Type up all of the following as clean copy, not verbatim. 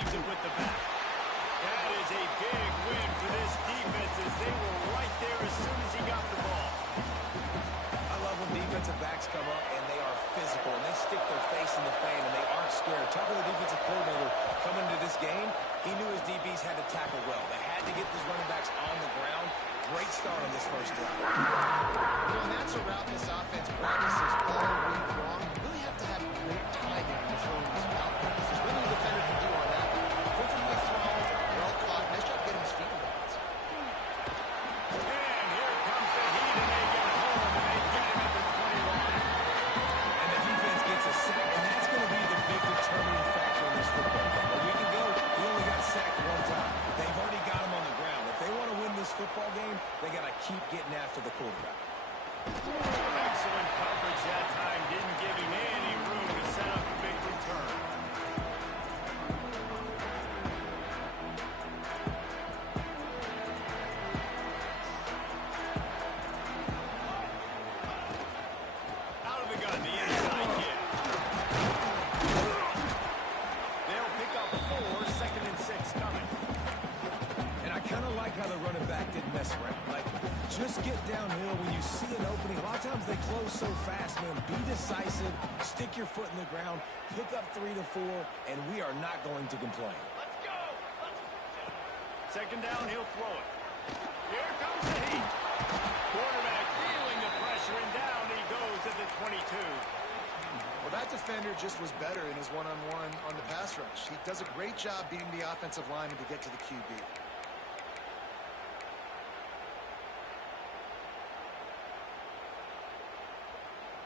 receives it with the back. That is a big win for this defense as they were right there as soon as he got the ball. I love when defensive backs come up and they are physical and they stick their face in the fan and they aren't scared. Talk to the defensive coordinator coming into this game. He knew his DBs had to tackle well. They had to get these running backs on the ground. Great start on this first drive. And that's a route this offense practices all week long. You really have to have great timing when you're throwing these route practices. What the defender can do on that? Perfectly thrown, well caught. Nice job getting his feet in bounds. And here comes the heat, and they get home, and they get him at the 20 line. And the defense gets a sack, and that's going to be the big determining factor in this football game. A week ago, he only got sacked one time. They've already got him on the ground. If they want to win this football game, they got to keep getting after the quarterback. Excellent coverage that time. Didn't give him any room to set up a big return. Out of the gun, the inside kid. They'll pick up 4, 2nd and 6 coming. And I kind of like how the running back didn't mess around. Like, just get downhill when you see an opening. A lot of times they close so fast, man. Be decisive, stick your foot in the ground, pick up 3 to 4, and we are not going to complain. Let's go. 2nd down, he'll throw it. Here comes the heat. Quarterback feeling the pressure, and down he goes at the 22. Well, that defender just was better in his one-on-one on the pass rush. He does a great job beating the offensive lineman to get to the QB.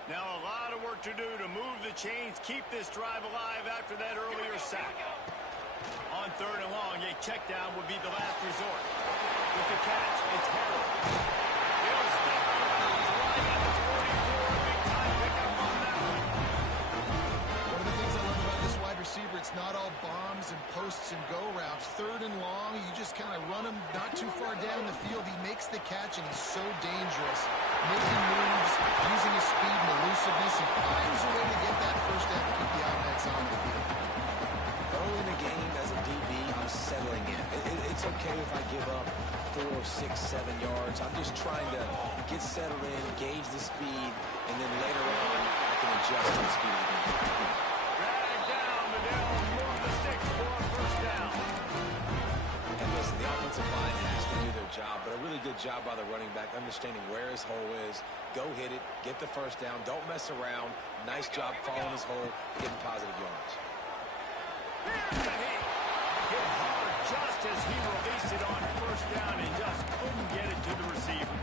Now a lot of work to do to move the chains, keep this drive alive after that earlier sack. On 3rd and long, a check down would be the last resort. With the catch, it's Harold. He'll step out of bounds right at the 44. Big time pickup on that one. One of the things I love about this wide receiver, it's not all bombs and posts and go routes. 3rd and long, you just kind of run him not too far down the field. He makes the catch, and he's so dangerous. Making moves, using his speed and elusiveness, he finds a way to get that first down to keep the offense on the field. Early in the game, as a DB, I'm settling in. It's okay if I give up 4, 6, 7 yards. I'm just trying to get settled in, gauge the speed, and then later on, I can adjust the speed of the game. Drag down, but they'll move the sticks for a first down. And listen, the offensive line has to do their job, but a really good job by the running back, understanding where his hole is. Go hit it, get the first down, don't mess around. Nice job following his hole, getting positive yards. Here's the heat. Hit hard just as he released it on first down and just couldn't get it to the receiver.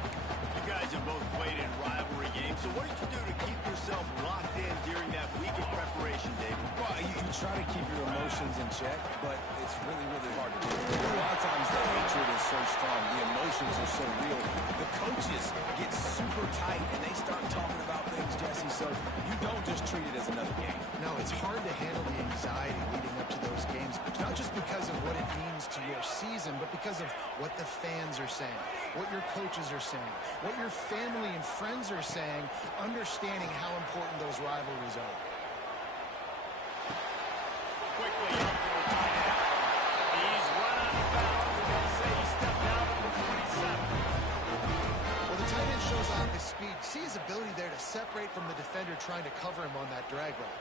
You guys have both played in rivalry games, so what did you do to keep yourself locked in during that week of preparation, David? Well, you try to keep your emotions in check, but it's really, really hard to do. A lot of times the hatred is so strong, the emotions are so real. The coaches get super tight, and they start talking about things, Jesse, so you don't just treat it as another game. No, it's hard to handle the anxiety leading up to those games, but not just because of what it means to your season, but because of what the fans are saying, what your coaches are saying, what your family and friends are saying, understanding how important those rivalries are. Quickly up to the tight end. He's run out of bounds, and they'll say he stepped out at the 27. Well, the tight end shows off his speed. See his ability there to separate from the defender trying to cover him on that drag route.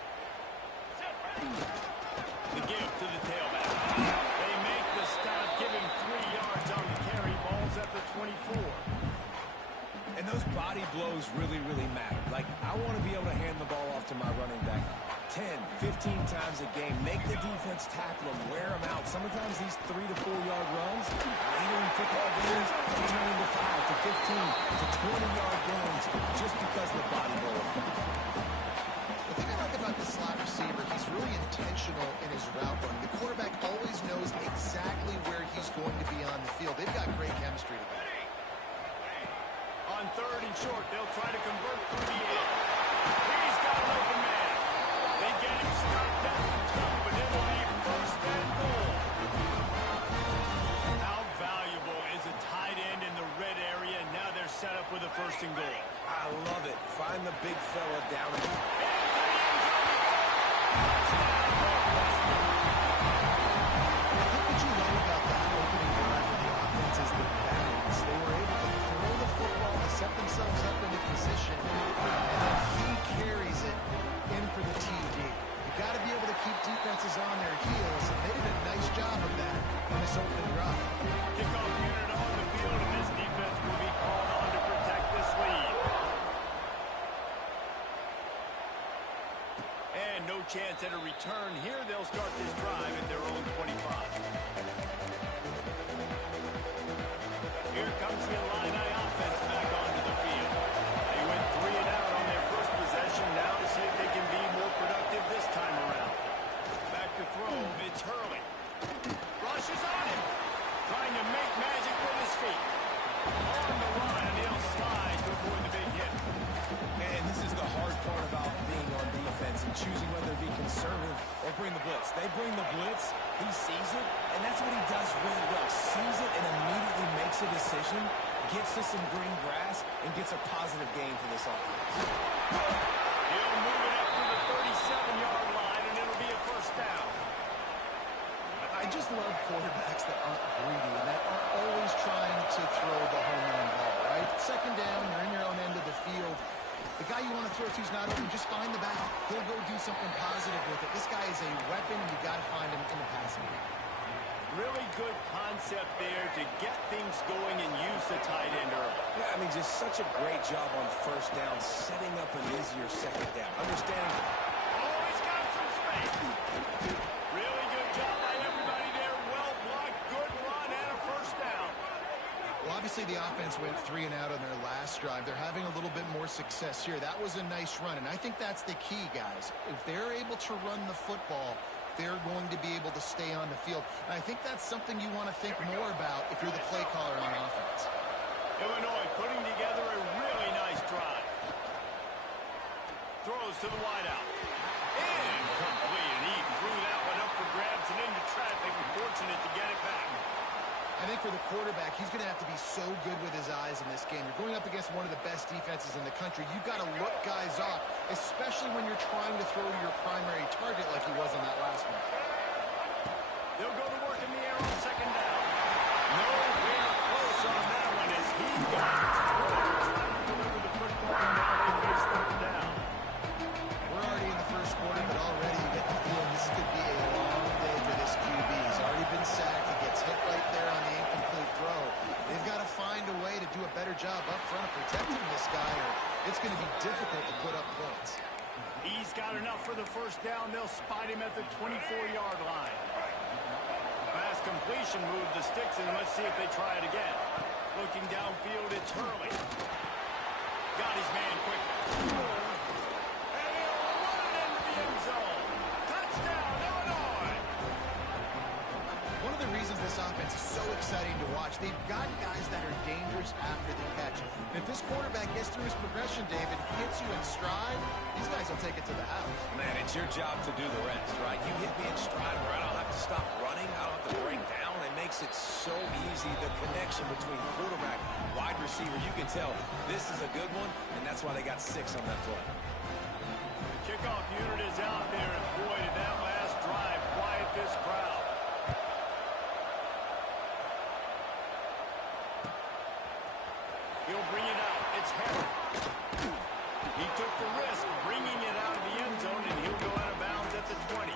The give to the tailback. They make the stop, give him 3 yards on the carry. Ball's at the 24. And those body blows really, really matter. Like, I want to be able to hand the ball off to my running back 10, 15 times a game. Make the defense tackle them, wear them out. Sometimes these 3 to 4 yard runs, later in football games, they turn into 5 to 15 to 20 yard gains just because of the body blow effect. The thing I like about the slot receiver, he's really intentional in his route run. The quarterback always knows exactly where he's going to be on the field. They've got great chemistry together. On 3rd and short, they'll try to convert through the air. He's got an open man. They get him stopped at the 2, but it'll be 1st and goal. How valuable is a tight end in the red area? And now they're set up with a 1st and goal. I love it. Find the big fella down there. And no chance at a return here. They'll start this drive at their own 25. Here comes the Illini offense back onto the field. They went 3 and out on their first possession. Now to see if they can be more productive this time around. Back to throw. It's Hurley. Rushes on him. Trying to make magic with his feet. On the run, and he'll slide to avoid the big hit. And this is the hard part about being on defense and choosing whether to be conservative or bring the blitz. They bring the blitz, he sees it, and that's what he does really well. Sees it and immediately makes a decision, gets to some green grass, and gets a positive gain for this offense. He'll move it up to the 37-yard line, and it'll be a first down. I just love quarterbacks that aren't greedy and that aren't always trying to throw the home run ball, right? Second down, you're in your own end of the field. The guy you want to throw to is not open. Just find the back. He'll go do something positive with it. This guy is a weapon, and you got to find him in the passing game. Really good concept there to get things going and use the tight end early. Yeah, I mean, just such a great job on first down, setting up an easier second down. Understanding. Oh, he's got some space. Really good job by everybody there. Well blocked, good run, and a first down. Well, obviously the offense went 3 and out on their last drive. They're having a little bit more success here. That was a nice run, and I think that's the key, guys. If they're able to run the football, they're going to be able to stay on the field. And I think that's something you want to think more about if you're the play caller on offense. Illinois putting together a really nice drive. Throws to the wideout. Incomplete, and he threw that one up for grabs and into traffic. Fortunate to get it back. I think for the quarterback, he's going to have to be so good with his eyes in this game. You're going up against one of the best defenses in the country. You've got to look guys off, especially when you're trying to throw to your primary target like he was in that last one. They'll go to work in the air on second down. Nowhere close on that one as he got trying to deliver the football, and now they face third down. We're already in the first quarter, but already you get the feeling this could be a long day for this QB. He's already been sacked. He gets hit right there on the incomplete throw. They've got to find a way to do a better job up front of protecting this guy, or it's going to be difficult to put up points. He's got enough for the first down. They'll spot him at the 24-yard line. Fast completion moved the sticks, and let's see if they try it again. Looking downfield, it's Hurley. Got his man quickly. And he'll run it into the end zone. Touchdown, Illinois! One of the reasons this offense is so exciting to watch, they've got guys that are dangerous after the catch. And if this quarterback gets through his progression, David, hits you in stride, these guys will take it to the house. Man, it's your job to do the rest, right? You hit me in stride where I don't have to stop running, I don't have to break down. It makes it so easy, the connection between quarterback, wide receiver. You can tell this is a good one, and that's why they got 6 on that play. The kickoff unit is out there, and boy, did that last drive quiet this crowd. He'll bring it out. It's Harris. He took the risk, bringing it out of the end zone, and he'll go out of bounds at the 20.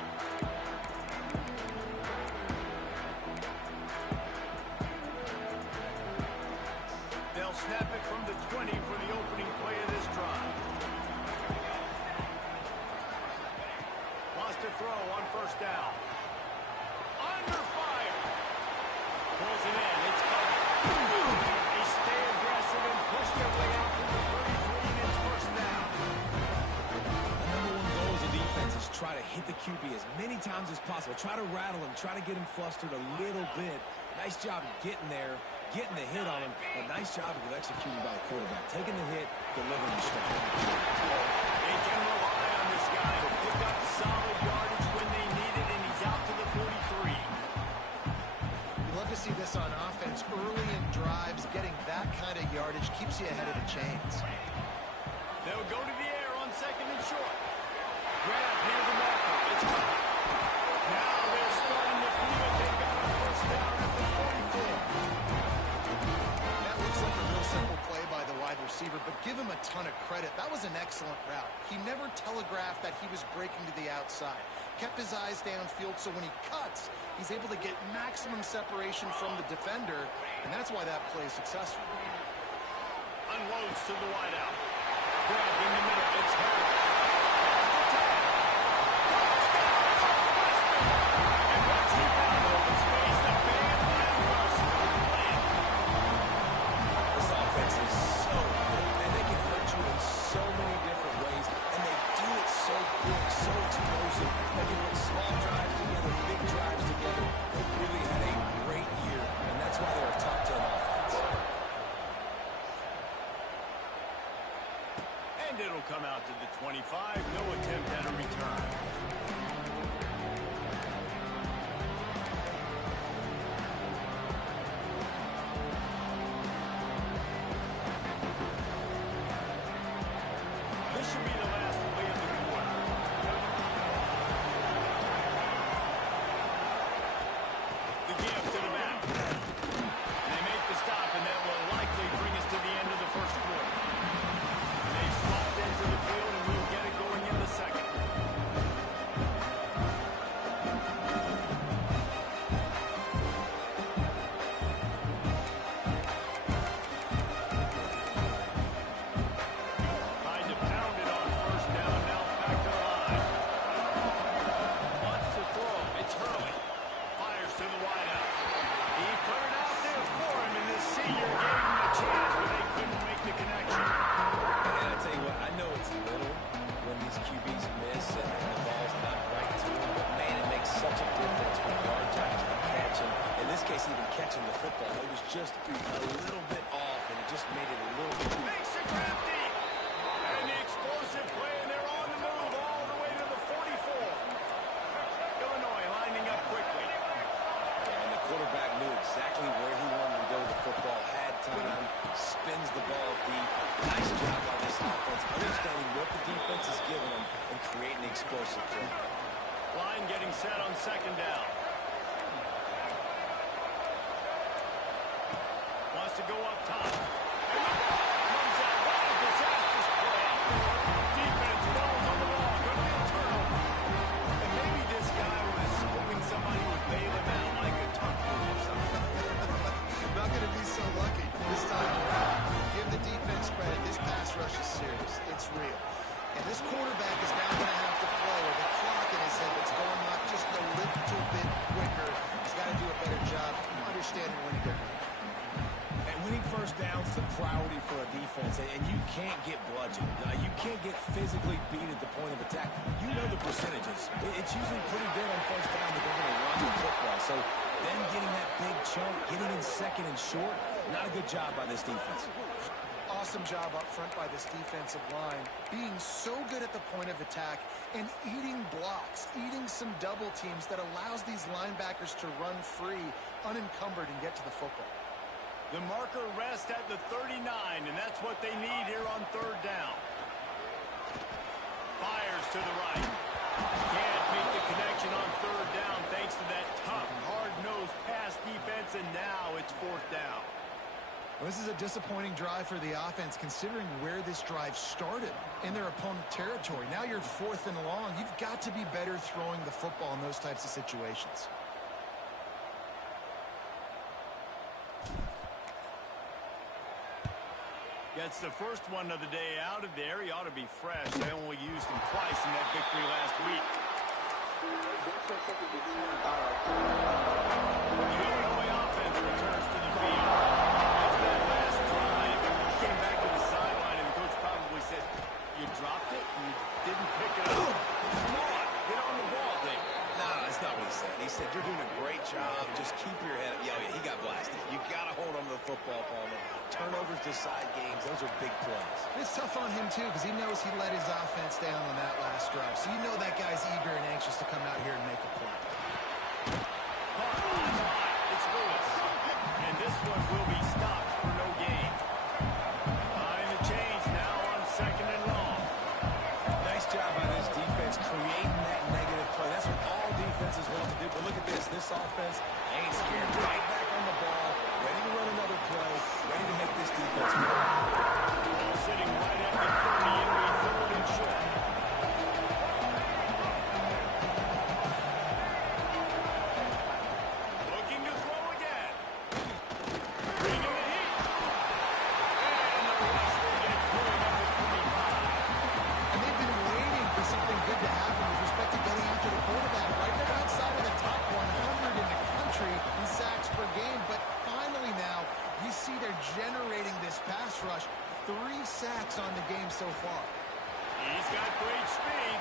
They'll snap it from the 20 for the opening play of this drive. Lost a throw on first down. Under fire. Pulls it in. It's covered. They stay aggressive and push their way out to the 33, and it's first down. The number one goal as a defense is try to hit the QB as many times as possible. Try to rattle him. Try to get him flustered a little bit. Nice job getting there, getting the hit on him. But nice job of executing by the quarterback. Taking the hit, delivering the strike. They can rely on this guy to pick up solid yardage when they need it, and he's out to the 43. You love to see this on offense. Early in drives, getting that kind of yardage keeps you ahead of the chains. They'll go to the air on second and short. Grab near the marker. It's caught. Now they're starting to feel it. They've got a first down at the 44. That looks like a real simple play by the wide receiver, but give him a ton of credit. That was an excellent route. He never telegraphed that he was breaking to the outside. Kept his eyes downfield, so when he cuts, he's able to get maximum separation from the defender, and that's why that play is successful. Unloads to the wideout. Grab in the middle. It's Harris. understanding what the defense is giving them and creating the explosive play. Line getting set on second down. Wants to go up top. And the ball comes out. What a disastrous play. Defense falls on the wall. Going to be a turnover. And maybe this guy was hoping somebody would bail him out like a tuck move or something. Not going to be so lucky this time around. Give the defense credit. This pass rush is serious. It's real. And this quarterback is now going to have to play with a clock in his head that's going up just a little bit quicker. He's got to do a better job understanding when to get it. And winning first downs is a priority for a defense, and you can't get bludgeoned. You can't get physically beat at the point of attack. You know the percentages. It's usually pretty good on first down that they're going to run the football. So them getting that big chunk, getting in second and short, not a good job by this defense. Awesome job up front by this defensive line, being so good at the point of attack and eating blocks, eating some double teams that allows these linebackers to run free, unencumbered, and get to the football. The marker rests at the 39, and that's what they need here on third down. Fires to the right. Can't make the connection on third down thanks to that tough, hard-nosed pass defense, and now it's fourth down. Well, this is a disappointing drive for the offense, considering where this drive started in their opponent territory. Now you're fourth and long. You've got to be better throwing the football in those types of situations. Gets the first one of the day out of there. He ought to be fresh. They only used him twice in that victory last week. The Illinois offense returns to the field. After that last drive, he came back to the sideline, and the coach probably said, "You dropped it and you didn't pick it up. Come on, get on the ball, Dave." Nah, that's not what he said. He said, "You're doing a great job. Just keep your head up." Yeah, he got blasted. You got to hold on to the football, Palmer. Turnovers decide games. Those are big plays. It's tough on him, too, because he knows he let his offense down on that last drive. So you know that guy's eager and anxious to come out here and make a play. It's Lewis. And this one will be stopped for no gain. Behind the chains now on second and long. Nice job by this defense creating that negative play. That's what all defenses want to do. But look at this. This offense ain't scared. Right back on the ball, ready to run another play, ready to make this defense win. Ball sitting right at the 30 and we third and short. Looking to throw again. Bringing the heat. And the rush will get through number 25. And they've been waiting for something good to happen with respect to getting after the quarterback. Right there outside of the top 100 in the country in sacks per game. But finally now, you see they're generating this pass rush. 3 sacks on the game so far. He's got great speed.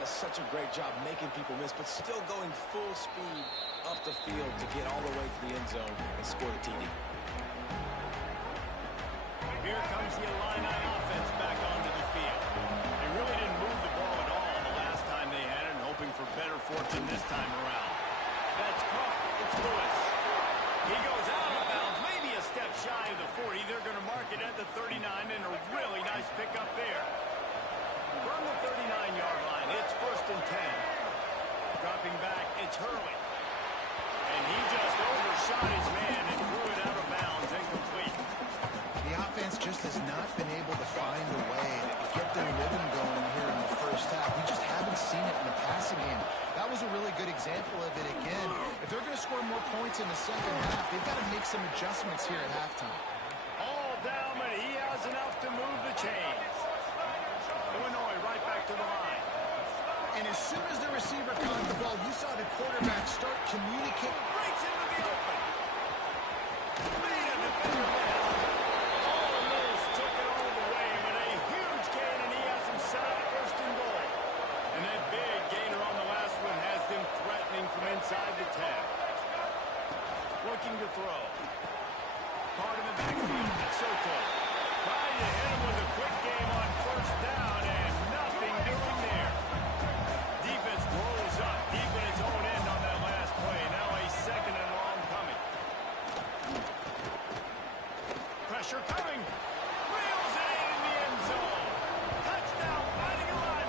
Does such a great job making people miss, but still going full speed up the field to get all the way to the end zone and score the TD. Here comes the Illini offense back onto the field. They really didn't move the ball at all the last time they had it, and hoping for better fortune this time around. That's caught. It's Lewis. He goes out of bounds, maybe a step shy of the 40. They're going to mark it at the 39, and a really nice pickup there. From the 39-yard line, it's first and 10. Dropping back, it's Hurley. And he just overshot his man and threw it out of bounds, incomplete. The offense just has not been able to find a way to get their rhythm going here in the first half. We just haven't seen it in the passing game. That was a really good example of it again. If they're going to score more points in the second half, they've got to make some adjustments here at halftime. All down, but he has enough to move the chains. Illinois right back to the line. And as soon as the receiver caught the ball, you saw the quarterback start communicating. Breaks into the open. Made a defender missed. Almost took it all the way, but a huge gain, and he has him set up first and goal. And that big gainer on the last one has them threatening from inside the 10. Looking to throw. Caught in the backfield. Soto. Trying to hit him with a quick game on first down, and nothing doing there. Defense rolls up deep in its own end on that last play. Now a second and long coming. Pressure coming. Reels it in the end zone. Touchdown, fighting a line.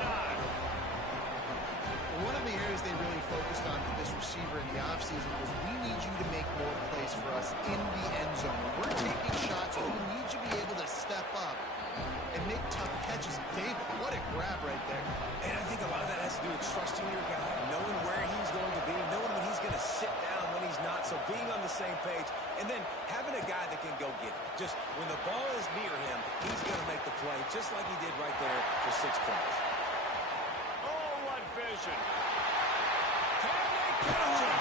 One of the areas they really focused on with this receiver in the offseason was we need you to make more plays for us in the end zone. When we're taking shots, we need you to be able to step up and make tough catches. David, what a grab right there. And I think a lot of that has to do with trusting your guy, knowing where he's going to be, knowing when he's going to sit down, when he's not. So being on the same page, and then having a guy that can go get it. Just when the ball is near him, he's going to make the play, just like he did right there for 6 points. Oh, what vision. Can they catch him?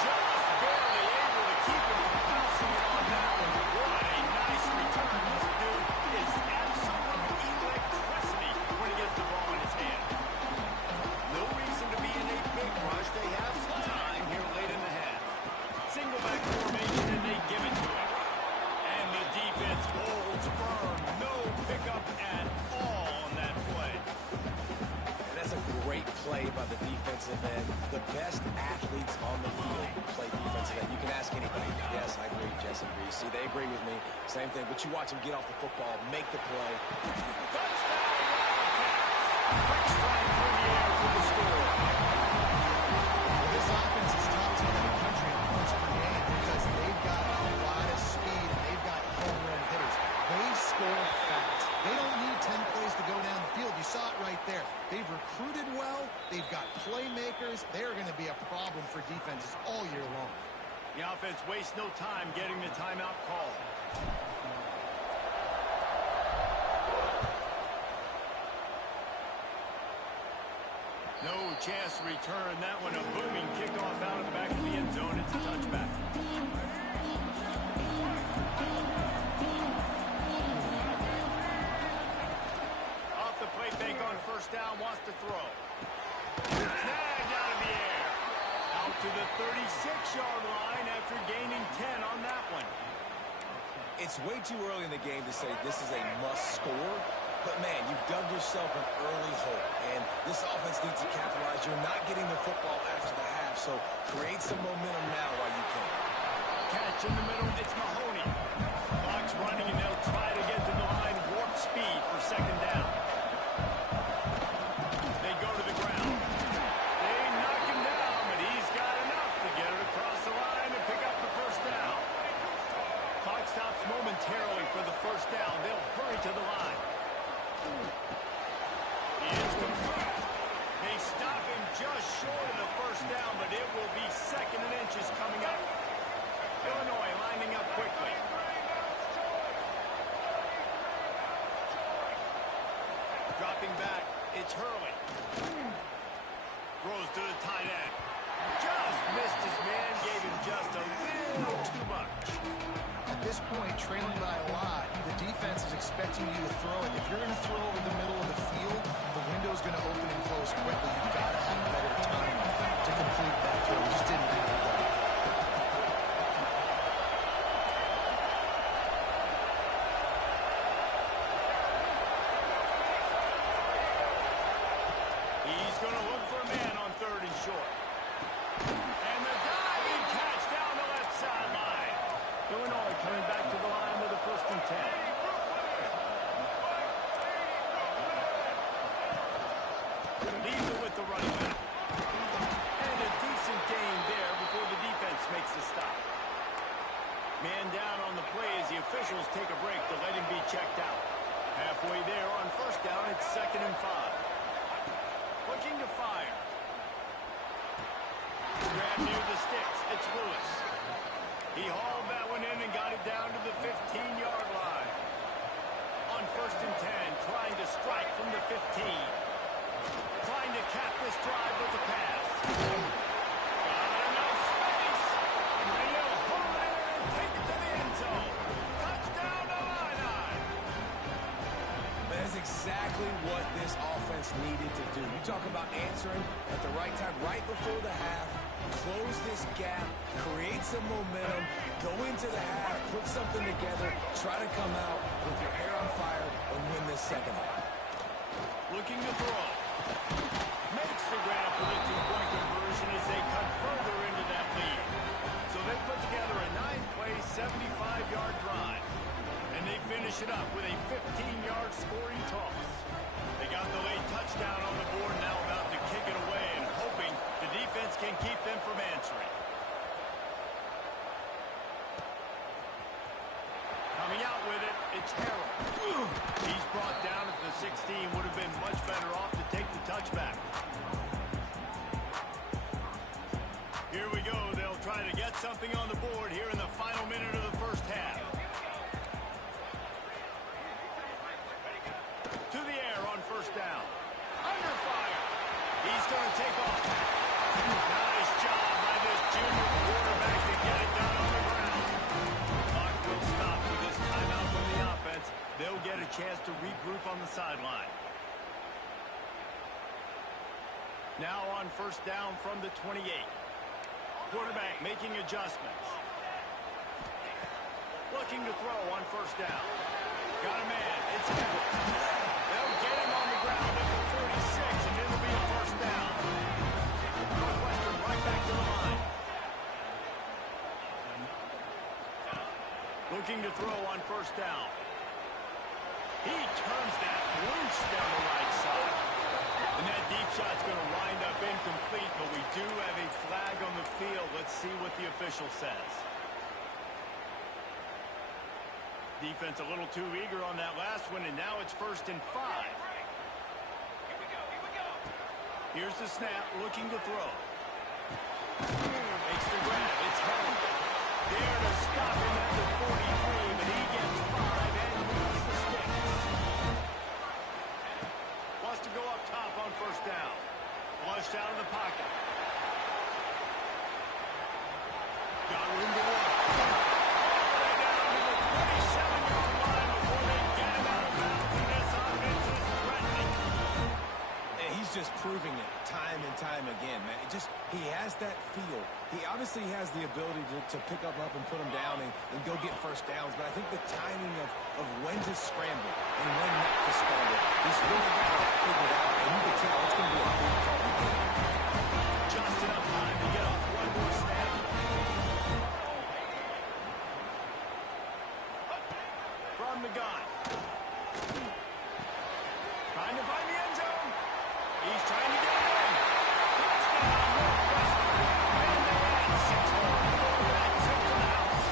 Just barely able to keep him from bouncing it on that one. What a nice return. This dude is absolute electricity when he gets the ball in his hand. No reason to be in a big rush. They have some time here late in the half. Single back formation, and they give it to him. And the defense holds firm. No pickup at all on that play. And that's a great play by the defensive end. The best athletes on the field play defensive end. You can ask anybody. Yes, I agree, Jess and Reese. See, they agree with me. Same thing. But you watch them get off the football, make the play. Touchdown, Wildcats. Quick strike through the air for the score. This offense is top 10 in the country in points per game because they've got a lot of speed and they've got home run hitters. They score fast. They don't need 10 plays to go down the field. You saw it right there. They've recruited well. They've got playmakers. They're going to be a problem for defenses all year long. The offense wastes no time getting the timeout call. No chance to return that one. A booming kickoff out of the back of the end zone. It's a touchback. Off the play fake on first down. Wants to throw. Snagged out of the air. Out to the 36-yard line after gaining 10 on that one. It's way too early in the game to say this is a must score. But, man, you've dug yourself an early hole, and this offense needs to capitalize. You're not getting the football after the half, so create some momentum now while you can. Catch in the middle, it's Mahoney. Clock's running, and they'll try to get to the line. Warp speed for second down. They go to the ground. They knock him down, but he's got enough to get it across the line and pick up the first down. Clock stops momentarily for the first down. They'll hurry to the line. He is complete. They stop him just short of the first down, but it will be second and inches coming up. Illinois lining up quickly. Dropping back, it's Hurley. Throws to the tight end. Just missed his man, gave him just a little too much. At this point, trailing by a lot, the defense is expecting you to throw it. If you're going to throw over the middle of the field, the window's going to open and close quickly. You've got to have better time to complete that throw. We just didn't have it done. He's going to look for a man on third and short. And the diving catch down the left sideline. Illinois coming back to the line with a first and 10. Leaves it with the running back. And a decent gain there before the defense makes the stop. Man down on the play as the officials take a break to let him be checked out. Halfway there on first down, it's 2nd and 5. Looking to fire. Grab near the sticks. It's Lewis. He hauled that one in and got it down to the 15-yard line. On first and 10, trying to strike from the 15. Trying to cap this drive with the pass. Got enough space. And he'll hold it and take it to the end zone. exactly what this offense needed to do. You talk about answering at the right time, right before the half, close this gap, create some momentum, go into the half, put something together, try to come out with your hair on fire and win this second half. Looking to throw. Makes the grab for the two-point conversion as they cut further into that lead. So they put together a 9-play, 75-yard drive. And they finish it up with a 15-yard scoring toss. They got the late touchdown on the board, now about to kick it away and hoping the defense can keep them from answering. Coming out with it, it's Harrell. He's brought down at the 16, would have been much better off to take the touchback. Here we go, they'll try to get something on the board here in the final minute of the first half. To the air on first down. Under fire. He's going to take off. Nice job by this junior quarterback to get it done on the ground. Clock will stop with this timeout from the offense. They'll get a chance to regroup on the sideline. Now on first down from the 28. Quarterback making adjustments. Looking to throw on first down. Got a man. It's Harrell. They'll get him on the ground at the 46, and it'll be a first down. Northwestern right back to the line. Looking to throw on first down. He turns that loose down the right side. And that deep shot's going to wind up incomplete, but we do have a flag on the field. Let's see what the official says. Defense a little too eager on that last one, and now it's 1st and 5. Here's the snap, looking to throw. Makes the grab. It's Harrell. There to stop him at the 43, but he gets 5 and moves the sticks. Wants to go up top on first down. Flushed out of the pocket. Got room to work. Just proving it time and time again, man. He has that feel. He obviously has the ability to pick up and put them down and go get first downs, but I think the timing of when to scramble and when not to scramble, he's really got that figured out, and you can tell it's going to be a big part of the game. Just enough time to get off one more snap. From the gun. Trying to find the end zone. He's trying to get it in. Touchdown, Northwestern. And they add 6 more. That took the house.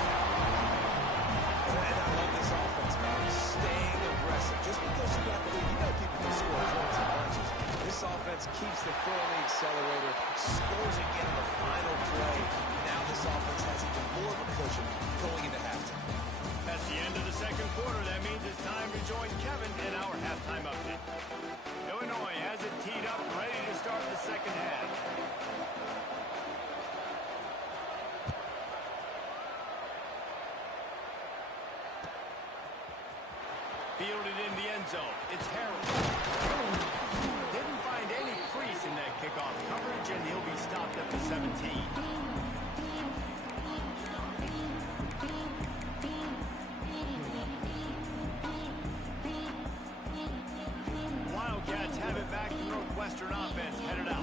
And I love this offense, man. Staying aggressive. Just because you got the lead, you know people can score points and bunches. This offense keeps the foot on the accelerator, scores again in the final play. Now this offense has even more of a cushion going into halftime. That's the end of the second quarter. That means it's time to join Kevin in our halftime update. Illinois has it teed up, ready to start the second half. Fielded in the end zone. It's Harrell. Didn't find any crease in that kickoff coverage, and he'll be stopped at the 17. Have it back to Northwestern offense headed out.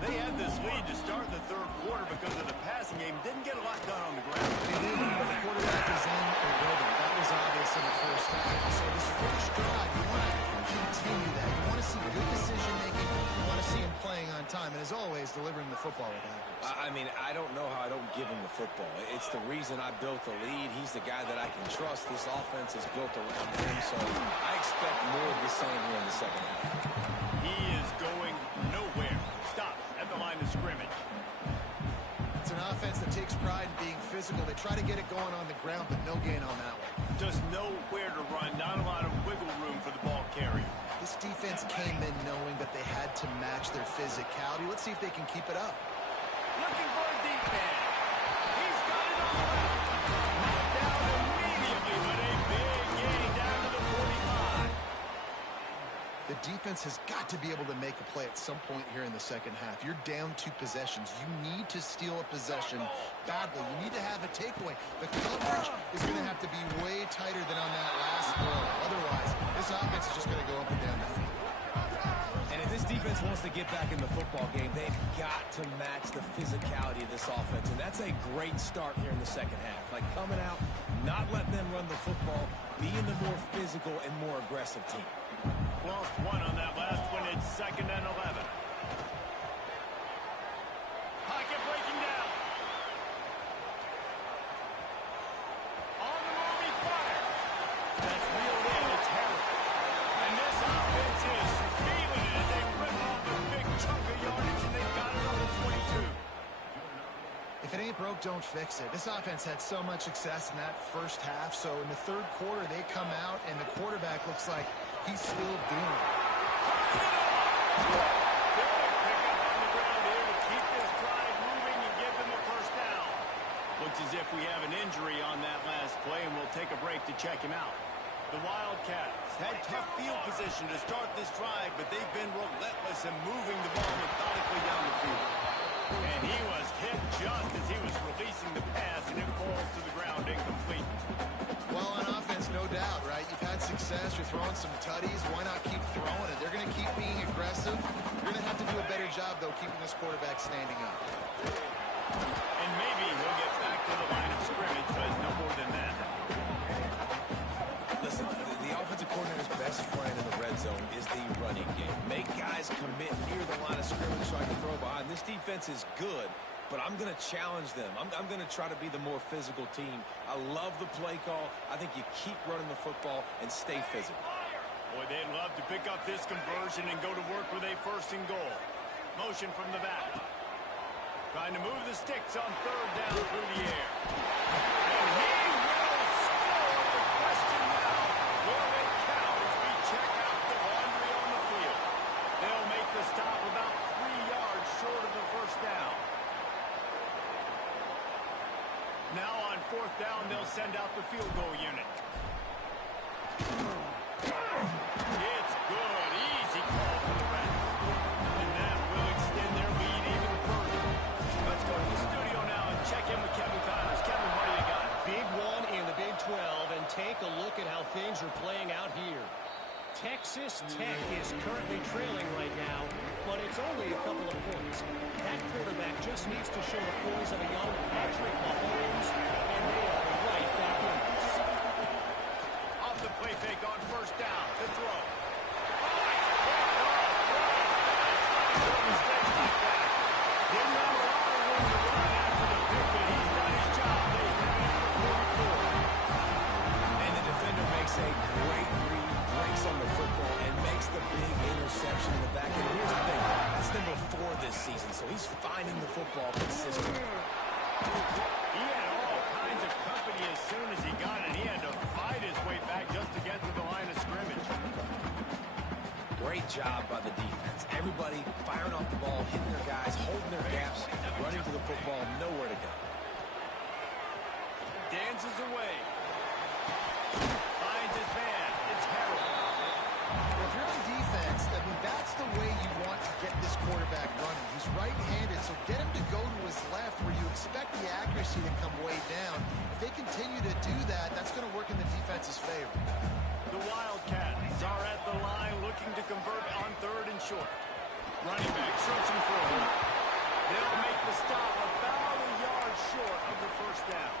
They had this lead to start the third quarter because of the passing game. Didn't get a lot done on the ground. They didn't, but the quarterback is in a rhythm. That was obvious in the first half. So this first drive, you want to continue that. You want to see good decision-making. You want to see him playing on time. And as always, delivering the football with accuracy. I mean, I don't know how I don't give him the football. It's the reason I built the lead. He's the guy that I can trust. This offense is built around him. So I expect more of the same here in the second half. He is going nowhere. Stop at the line of scrimmage. It's an offense that takes pride in being physical. They try to get it going on the ground, but no gain on that one. Just nowhere to run. Not a lot of wiggle room for the ball carrier. This defense came in knowing that they had to match their physicality. Let's see if they can keep it up. Looking for a deep man. He's got it on the left. Knocked down immediately, but a big gain down to the 45. The defense has got to be able to make a play at some point here in the second half. You're down 2 possessions. You need to steal a possession badly. You need to have a takeaway. The coverage is going to have to be way tighter than on that last throw. Otherwise, this offense is just going to go up and down the field. And if this defense wants to get back in the football game, they've got to match the physicality of this offense. And that's a great start here in the second half. Like coming out, not letting them run the football, being the more physical and more aggressive team. Lost 1 on that last one. It's 2nd and 11. Pocket breaking down. On the move, he fires. That's reeled in. It's Harris. And this offense is feeling it as they rip off a big chunk of yardage, and they've got it on the 22. If it ain't broke, don't fix it. This offense had so much success in that first half, so in the third quarter, they come out, and the quarterback looks like he's still doing it. Looks as if we have an injury on that last play, and we'll take a break to check him out. The Wildcats had tough field position to start this drive, but they've been relentless in moving the ball methodically down the field. And he was hit just as he was releasing the pass, and it falls to the ground incomplete. Well, on offense, no doubt, right? You've had success. You're throwing some tutties. Why not keep throwing it? They're going to keep being aggressive. You're going to have to do a better job, though, keeping this quarterback standing up. And maybe he'll get back to the line of scrimmage, but no more than that. Listen, the offensive coordinator's best friend in the red zone is the running game. Make guys commit near the line of scrimmage so I can throw behind. This defense is good, but I'm going to challenge them. I'm going to try to be the more physical team. I love the play call. I think you keep running the football and stay physical. Boy, they'd love to pick up this conversion and go to work with a 1st and goal. Motion from the back. Trying to move the sticks on 3rd down through the air. And he will score. The question now, will it count as we check out the laundry on the field? They'll make the stop about 3 yards short of the 1st down. Now on 4th down, they'll send out the field goal unit. It's good. Easy call for the Reds. And that will extend their lead even further. Let's go to the studio now and check in with Kevin Connors. Kevin, what do you got? Big one in the Big 12, and take a look at how things are playing out here. Texas Tech is currently trailing right now, but it's only a couple of points. That quarterback just needs to show the poise of a young Patrick Mahomes, and they are right back in this. Off the play fake on 1st down. The throw. Didn't have a lot of room to run after the pick, but he's done his job. They have it at the 44. And the defender makes a great read, breaks on the football, and makes the big interception in the back end. Here's the thing. That's number 4 this season, so he's finding the football consistently. He had all kinds of company as soon as he got it. He had to fight his way back just to get to the line of scrimmage. Great job by the defense. Everybody firing off the ball, hitting their guys, holding their gaps, running to the football, nowhere to go. Dances away. Finds his man. It's Harrell. Well, if you're on defense, I mean, that's the way you want to get this quarterback running. He's right-handed, so get him to go to his left where you expect the accuracy to come way down. If they continue to do that, that's going to work in the defense's favor. The Wildcats are at the line looking to convert on 3rd and short. Running back searching for him. They'll make the stop about a yard short of the 1st down.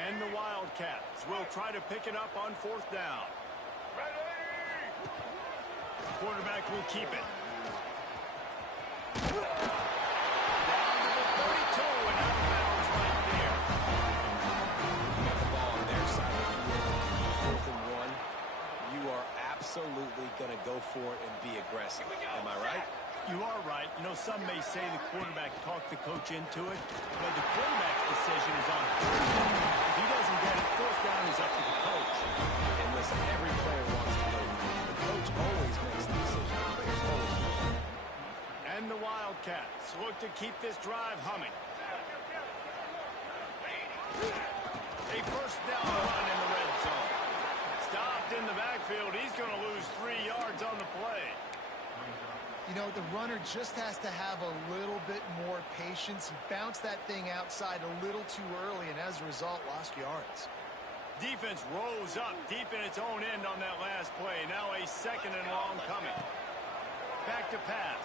And the Wildcats will try to pick it up on 4th down. Quarterback will keep it. Down to the 32 and out of bounds right there. Got the ball on their side of the field, 4th and 1. You are absolutely going to go for it and be aggressive. Am I right? You are right. You know, some may say the quarterback talked the coach into it, but the quarterback's decision is on him. If he doesn't get it, 4th down is up to the coach. And listen, look to keep this drive humming. A first down run in the red zone. Stopped in the backfield. He's going to lose 3 yards on the play. You know, the runner just has to have a little bit more patience. He bounced that thing outside a little too early, and as a result, lost yards. Defense rose up deep in its own end on that last play. Now a 2nd and long coming. Back to pass.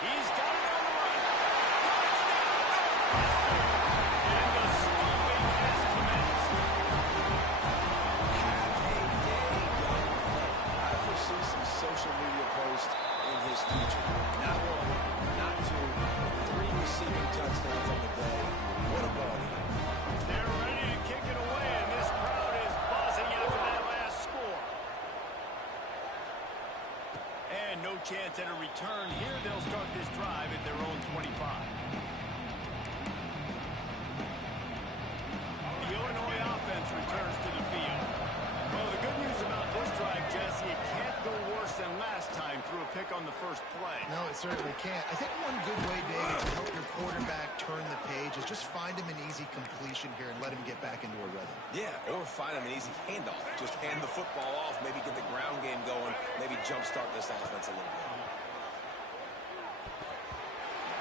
He's got it on the run. And the slowing has commenced. I foresee some social media posts in his future. Not 1, not 2, 3 receiving touchdowns on the day. What a ball game. They're ready to kick it away, and this crowd is buzzing after that last score. And no chance at a return here. They'll start this drive at their own 25. The Illinois offense returns to the field. Well, the good news about this drive, Jesse, it can't go worse than last time through a pick on the first play. No, it certainly can't. I think one good way, Dave, to help your quarterback turn the page is just find him an easy completion here and let him get back into a rhythm. Yeah, or find him an easy handoff. Just hand the football off, maybe get the ground game going, maybe jumpstart this offense a little bit.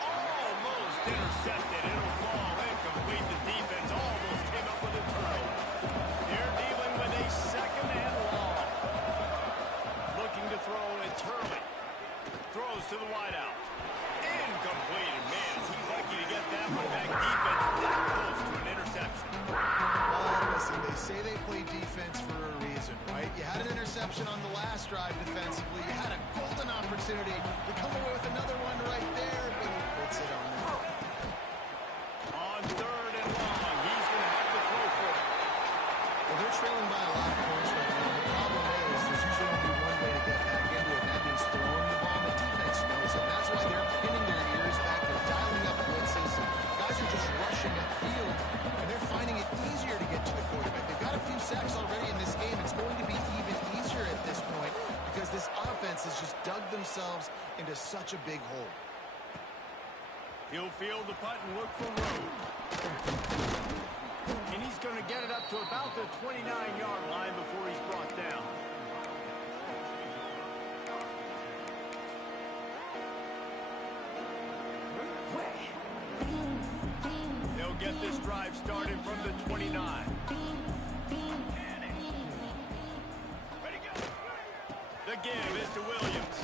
Almost intercepted. It'll fall incomplete. The defense almost came up with a turnover. They're dealing with a 2nd and long. Looking to throw, it's Hurley. Throws to the wideout. Incomplete. And man, is he lucky to get that one back. Defense that close to an interception. Listen, they say they play defense for a reason, right? You had an interception on the last drive defensively. You had a golden opportunity to come away with another one right there, but he puts it on there. On 3rd and long, he's going to have to throw for it. Well, they're trailing by a lot of points right now. The problem is there's usually only one way to get back into it, and that means throwing the ball. The defense knows it. That's why they're pinning their ears back. They're dialing up blitzes. Guys are just rushing upfield, and they're finding it easier to get to the quarterback. They've got a few sacks already in this game. It's going to be even easier at this point because this offense has just dug themselves into such a big hole. He'll field the punt and look for room. And he's going to get it up to about the 29-yard line before he's brought down. They'll get this drive started from the 29. The give is to Williams.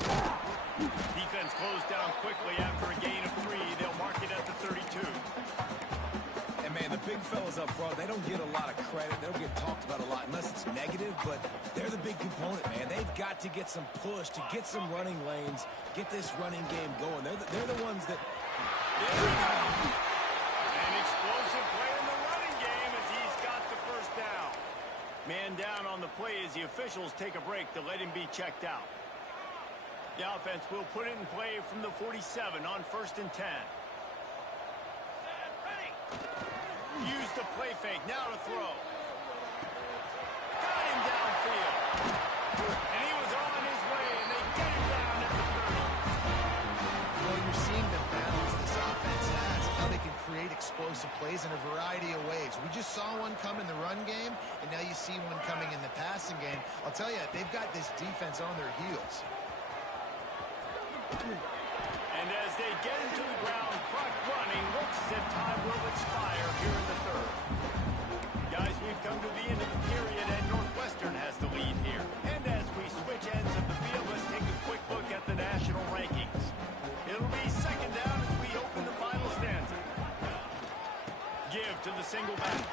Defense closed down quickly after a gain of 3. They'll mark it at the 32. And, man, the big fellas up front, they don't get a lot of credit. They don't get talked about a lot unless it's negative, but they're the big component, man. They've got to get some push, to get some running lanes, get this running game going. They're the ones that... An explosive play in the running game as he's got the first down. Man down on the play as the officials take a break to let him be checked out. The offense will put it in play from the 47 on 1st and 10. Use the play fake. Now to throw. Got him downfield. And he was on his way, and they get him down at the 30. Well, you're seeing the balance this offense has, how they can create explosive plays in a variety of ways. We just saw one come in the run game, and now you see one coming in the passing game. I'll tell you, they've got this defense on their heels. And as they get into the ground, clock running, looks as if time will expire here in the 3rd. Guys, we've come to the end of the period, and Northwestern has the lead here. And as we switch ends of the field, let's take a quick look at the national rankings. It'll be 2nd down as we open the final stanza. Give to the single back.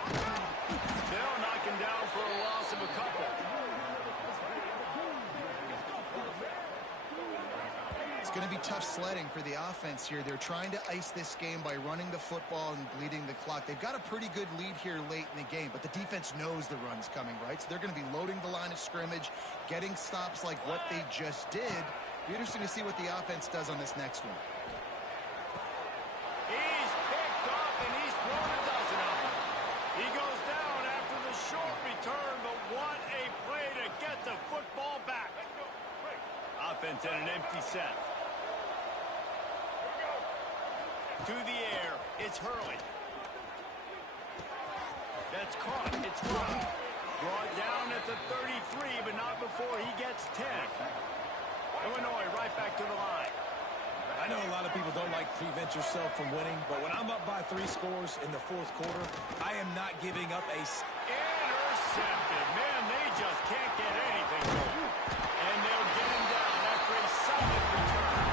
They'll knock him down for a loss of a couple. It's going to be tough sledding for the offense here. They're trying to ice this game by running the football and bleeding the clock. They've got a pretty good lead here late in the game, but the defense knows the run's coming, right? So they're going to be loading the line of scrimmage, getting stops like what they just did. Be interesting to see what the offense does on this next one. He's picked off, and he's thrown a dozen of them. He goes down after the short return, but what a play to get the football back. Offense in an empty set. To the air, it's Hurley. That's caught. It's dropped. Brought down at the 33, but not before he gets 10. Illinois right back to the line. I know a lot of people don't like prevent yourself from winning, but when I'm up by 3 scores in the fourth quarter, I am not giving up a... Intercepted. Man, they just can't get anything going. And they'll get him down after a solid return.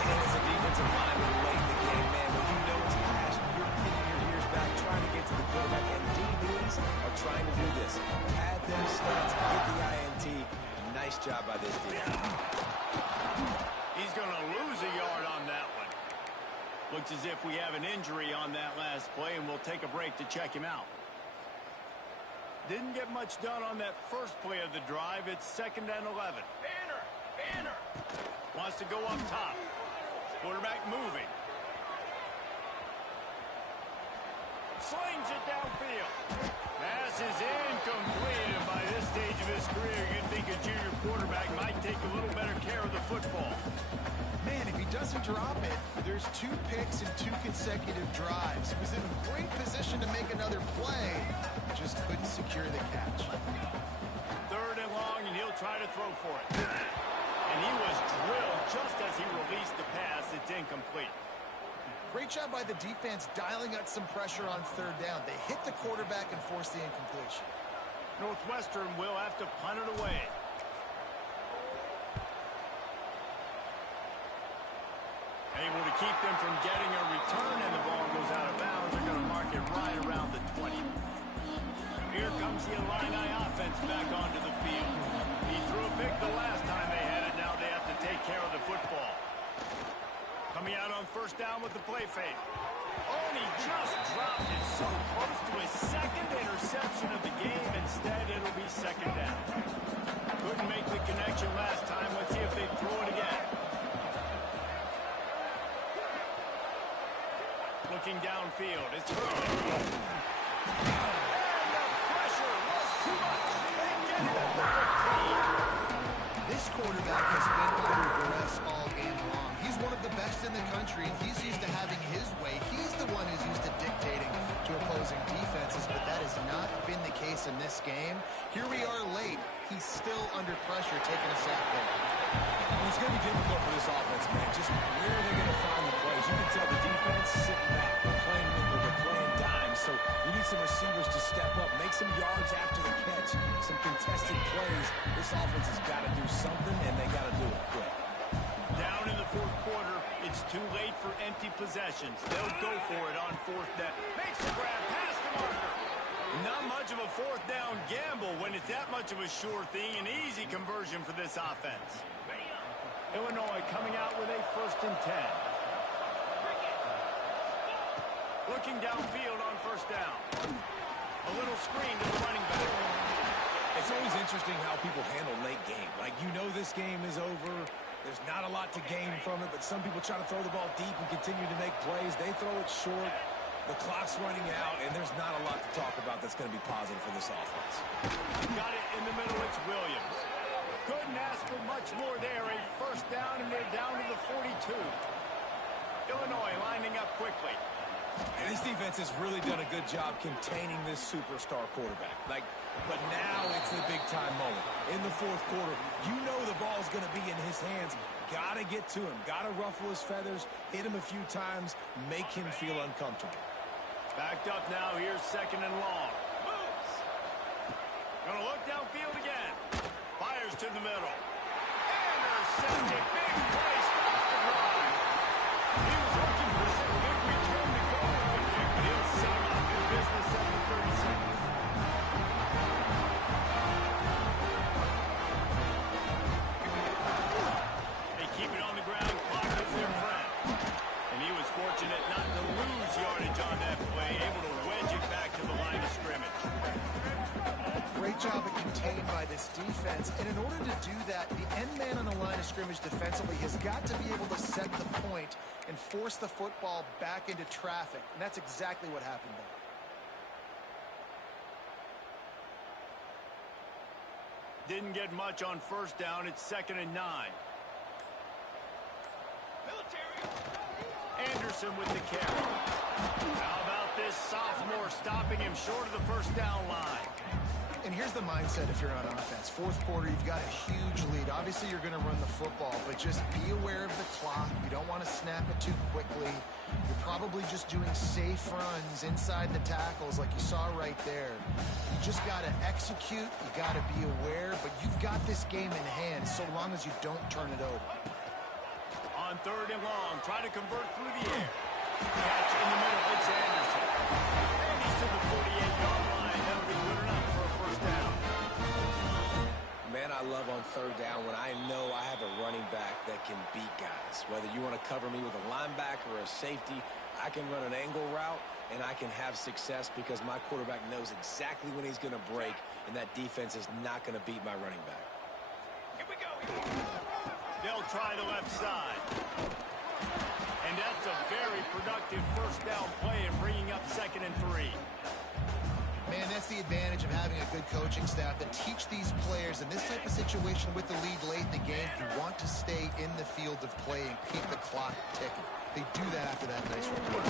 And as a defensive lineman late in the game, man, when you know it's past, you're pinning your ears back, trying to get to the quarterback, and DBs are trying to do this. Pad them stats, get the INT. Nice job by this defense. He's going to lose a yard on that one. Looks as if we have an injury on that last play, and we'll take a break to check him out. Didn't get much done on that first play of the drive. It's 2nd and 11. Banner! Wants to go up top. Quarterback moving. Slings it downfield. Pass is incomplete, and by this stage of his career, you'd think a junior quarterback might take a little better care of the football. Man, if he doesn't drop it, there's 2 picks and 2 consecutive drives. He was in a great position to make another play, just couldn't secure the catch. 3rd and long, and he'll try to throw for it. And he was drilled just as he released the pass. It's incomplete. Great job by the defense dialing up some pressure on 3rd down. They hit the quarterback and forced the incompletion. Northwestern will have to punt it away. Able to keep them from getting a return, and the ball goes out of bounds. They're going to mark it right around the 20. Here comes the Illini offense back onto the field. He threw a pick the last time they had it. Now they have to take care of the football. Coming out on 1st down with the play fake. Oh, and he just dropped it so close to his 2nd interception of the game. Instead, it'll be 2nd down. Couldn't make the connection last time. Let's see if they throw it again. Looking downfield, it's Hurley. And the pressure was too much. They get it at the 15. This quarterback has been under duress all game long. He's one of the best in the country, and he's used to having his way. He's the one who's used to dictating to opposing defenses, but that has not been the case in this game. Here we are late. He's still under pressure, taking a sack there. It's going to be difficult for this offense, man. Just where are they going to find the plays? You can tell the defense sitting back. They're playing nickel. They're playing dime. So you need some receivers to step up, make some yards after the catch, some contested plays. This offense has got to do something, and they got to do it quick. Down in the 4th quarter, it's too late for empty possessions. They'll go for it on 4th down. Makes the grab, pass to Marker. Not much of a 4th down gamble when it's that much of a sure thing. An easy conversion for this offense. Illinois coming out with a 1st and 10. Looking downfield on 1st down. A little screen to the running back. It's always interesting how people handle late game. Like, you know this game is over. There's not a lot to gain from it, but some people try to throw the ball deep and continue to make plays. They throw it short. The clock's running out, and there's not a lot to talk about that's going to be positive for this offense. Got it in the middle. It's Williams. Couldn't ask for much more there. A 1st down, and they're down to the 42. Illinois lining up quickly. And this defense has really done a good job containing this superstar quarterback. But now it's the big-time moment. In the 4th quarter, you know the ball's going to be in his hands. Got to get to him. Got to ruffle his feathers, hit him a few times, make him feel uncomfortable. Backed up now. Here's 2nd and long. Gonna look downfield again. Fires to the middle. Intercepted. Big play. Stops the drive. He was looking for a big return to go with the kick, but he'll set him up in business at the 30 seconds. They keep it on the ground. Clock is their friend. And he was fortunate not to lose yardage on that play, able to wedge it back to the line of scrimmage. Great job of contained by this defense. And in order to do that, the end man on the line of scrimmage defensively has got to be able to set the point and force the football back into traffic. And that's exactly what happened there. Didn't get much on 1st down. It's 2nd and 9. Anderson with the carry. How about this sophomore stopping him short of the first down line? And here's the mindset if you're on offense. Fourth quarter, you've got a huge lead. Obviously, you're going to run the football, but just be aware of the clock. You don't want to snap it too quickly. You're probably just doing safe runs inside the tackles like you saw right there. You just got to execute. You got to be aware, but you've got this game in hand so long as you don't turn it over. On third and long, try to convert through the air. Catch in the middle, it's Anderson. And he's to the 48-yard line. That'll be good enough for a first down. Man, I love on third down when I know I have a running back that can beat guys. Whether you want to cover me with a linebacker or a safety, I can run an angle route, and I can have success because my quarterback knows exactly when he's going to break, and that defense is not going to beat my running back. Here we go. They'll try the left side. And that's a very productive first down play and bringing up 2nd and 3. Man, that's the advantage of having a good coaching staff that teach these players in this type of situation with the lead late in the game. You want to stay in the field of play and keep the clock ticking. They do that after that nice run.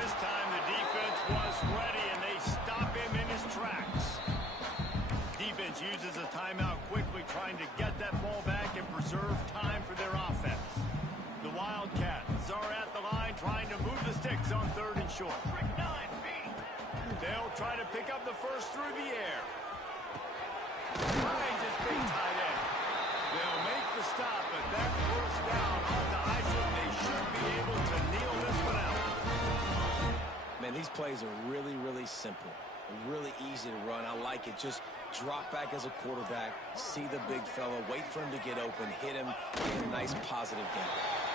This time the defense was ready, and they stop him in his tracks. Defense uses a timeout quickly, trying to get that ball back and preserve time for their offense. The Wildcats are at the line trying to move the sticks on 3rd and short. They'll try to pick up the first through the air. Finds his big tight end. They'll make the stop, but that first down on the ice, they should be able to kneel this one out. Man, these plays are really, really simple. Really easy to run. I like it. Just drop back as a quarterback, see the big fella, wait for him to get open, hit him, and a nice positive game.